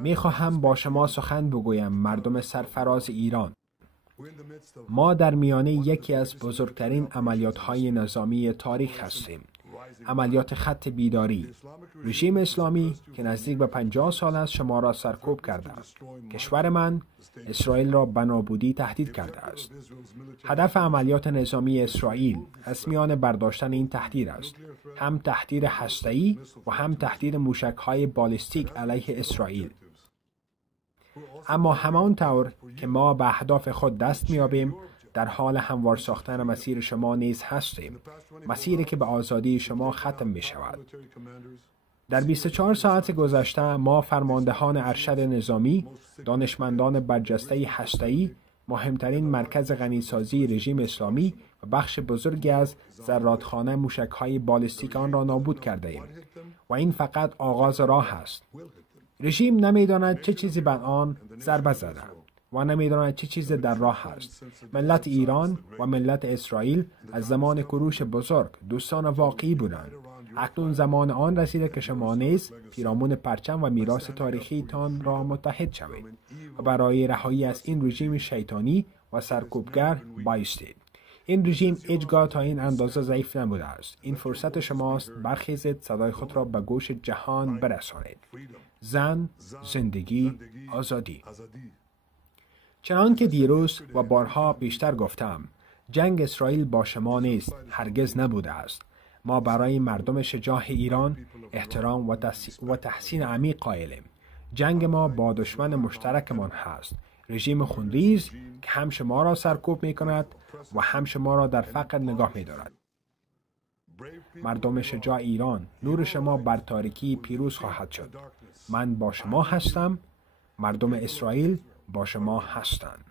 میخواهم با شما سخن بگویم مردم سرفراز ایران. ما در میانه یکی از بزرگترین عملیات‌های نظامی تاریخ هستیم. عملیات خط بیداری. رژیم اسلامی که نزدیک به 50 سال است شما را سرکوب کرده است. کشور من اسرائیل را به نابودی تهدید کرده است. هدف عملیات نظامی اسرائیل از میان برداشتن این تهدید است. هم تهدید هسته‌ای و هم تهدید موشک‌های بالستیک علیه اسرائیل. اما همانطور که ما به اهداف خود دست می‌یابیم، در حال هموار ساختن مسیر شما نیز هستیم. مسیری که به آزادی شما ختم می شود. در 24 ساعت گذشته ما فرماندهان ارشد نظامی، دانشمندان برجسته هسته‌ای، مهمترین مرکز غنیسازی رژیم اسلامی و بخش بزرگی از زرادخانه موشک‌های بالستیک آن را نابود کرده ایم. و این فقط آغاز راه است. رژیم نمی‌داند چه چیزی بر آن ضربه زده و نمی‌داند چه چیز در راه است. ملت ایران و ملت اسرائیل از زمان کوروش بزرگ دوستان واقعی بودند. اکنون زمان آن رسیده که شما نیز پیرامون پرچم و میراث تاریخی تان را متحد شوید و برای رهایی از این رژیم شیطانی و سرکوبگر بایستید. این رژیم هیچگاه تا این اندازه ضعیف نبوده است. این فرصت شماست. برخیزید، صدای خود را به گوش جهان برسانید. زن، زندگی، آزادی. چنان که دیروز و بارها بیشتر گفتم، جنگ اسرائیل با شما نیست، هرگز نبوده است. ما برای مردم شجاع ایران احترام و تحسین عمیق قائلیم. جنگ ما با دشمن مشترکمان هست، رژیم خونریز که هم شما را سرکوب می کند و هم شما را در فقر نگاه می دارد. مردم شجاع ایران، نور شما بر تاریکی پیروز خواهد شد. من با شما هستم، مردم اسرائیل با شما هستند.